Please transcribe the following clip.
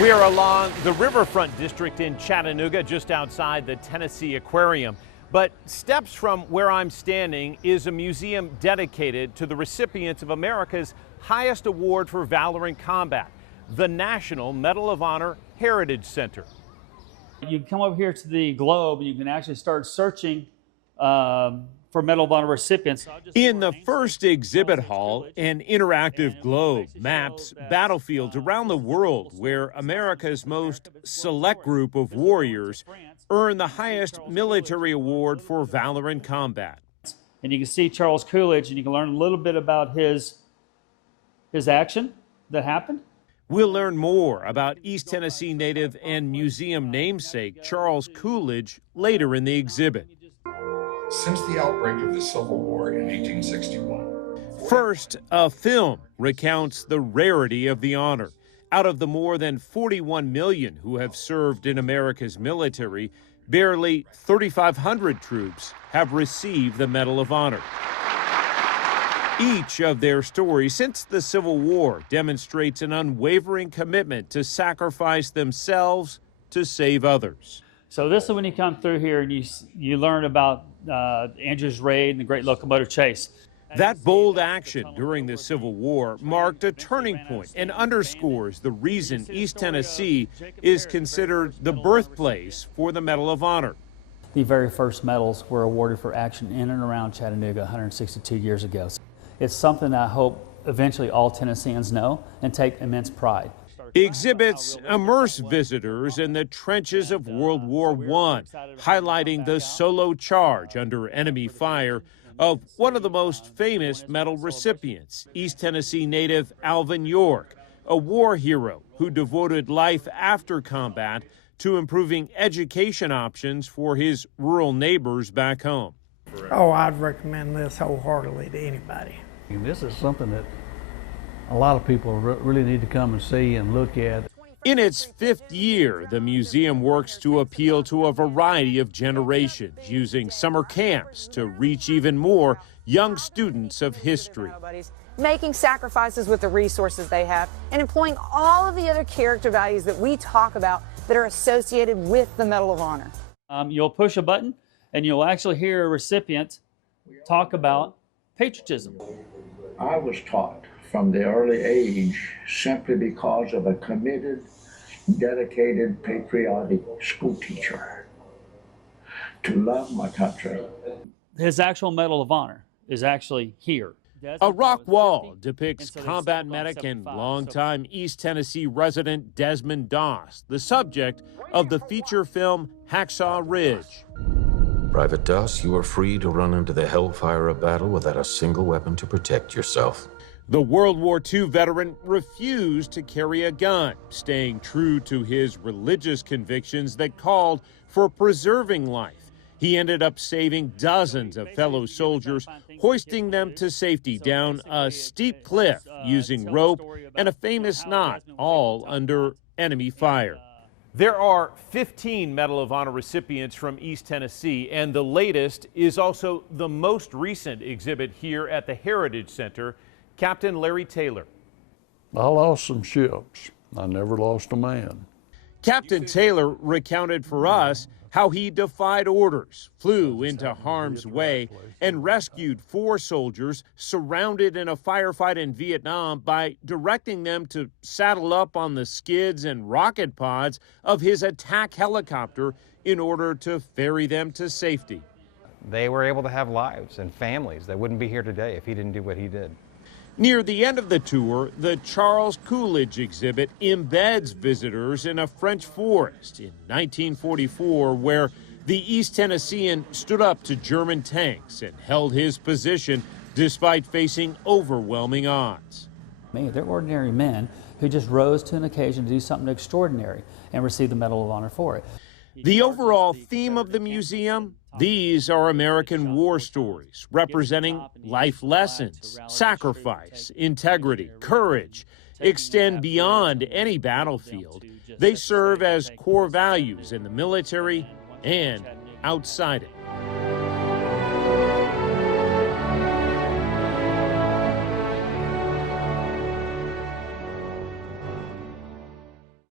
We are along the riverfront district in Chattanooga, just outside the Tennessee Aquarium. But steps from where I'm standing is a museum dedicated to the recipients of America's highest award for valor in combat, the National Medal of Honor Heritage Center. You can come over here to the globe and you can actually start searching for Medal of Honor recipients. In the first exhibit hall, an interactive globe maps battlefields around the world where America's most select group of warriors earn the highest military award for valor in combat. And you can see Charles Coolidge, and you can learn a little bit about his action that happened. We'll learn more about East Tennessee native and museum namesake Charles Coolidge later in the exhibit. Since the outbreak of the Civil War in 1861. First, a film recounts the rarity of the honor. Out of the more than 41 million who have served in America's military, barely 3,500 troops have received the Medal of Honor. Each of their stories since the Civil War demonstrates an unwavering commitment to sacrifice themselves to save others. So this is when you come through here and you learn about Andrew's Raid and the Great Locomotive Chase. That bold action during the Civil War marked a turning point and underscores the reason East Tennessee is considered the birthplace for the Medal of Honor. The very first medals were awarded for action in and around Chattanooga 162 years ago. It's something I hope eventually all Tennesseans know and take immense pride. Exhibits immerse visitors in the trenches of World War I, highlighting the solo charge under enemy fire of one of the most famous medal recipients, East Tennessee native Alvin York, a war hero who devoted life after combat to improving education options for his rural neighbors back home. Oh, I'd recommend this wholeheartedly to anybody. And this is something that a lot of people really need to come and see and look at. In its 5th year, the museum works to appeal to a variety of generations, using summer camps to reach even more young students of history. Making sacrifices with the resources they have and employing all of the other character values that we talk about that are associated with the Medal of Honor. You'll push a button and you'll actually hear a recipient talk about patriotism. I was taught from the early age, simply because of a committed, dedicated, patriotic school teacher, to love my country. His actual Medal of Honor is actually here. A rock wall depicts combat medic and longtime East Tennessee resident Desmond Doss, the subject of the feature film Hacksaw Ridge. Private Doss, you are free to run into the hellfire of battle without a single weapon to protect yourself. The World War II veteran refused to carry a gun, staying true to his religious convictions that called for preserving life. He ended up saving dozens of fellow soldiers, hoisting them to safety down a steep cliff using rope and a famous knot, all under enemy fire. There are 15 Medal of Honor recipients from East Tennessee, and the latest is also the most recent exhibit here at the Heritage Center. Captain Larry Taylor. I lost some ships. I never lost a man. Captain Taylor recounted for us how he defied orders, flew into harm's way, and rescued 4 soldiers surrounded in a firefight in Vietnam by directing them to saddle up on the skids and rocket pods of his attack helicopter in order to ferry them to safety. They were able to have lives and families that wouldn't be here today if he didn't do what he did. Near the end of the tour, the Charles Coolidge exhibit embeds visitors in a French forest in 1944, where the East Tennessean stood up to German tanks and held his position despite facing overwhelming odds. They're ordinary men who just rose to an occasion to do something extraordinary and receive the Medal of Honor for it. The overall theme of the museum: these are American war stories representing life lessons, sacrifice, integrity, courage, extend beyond any battlefield. They serve as core values in the military and outside it.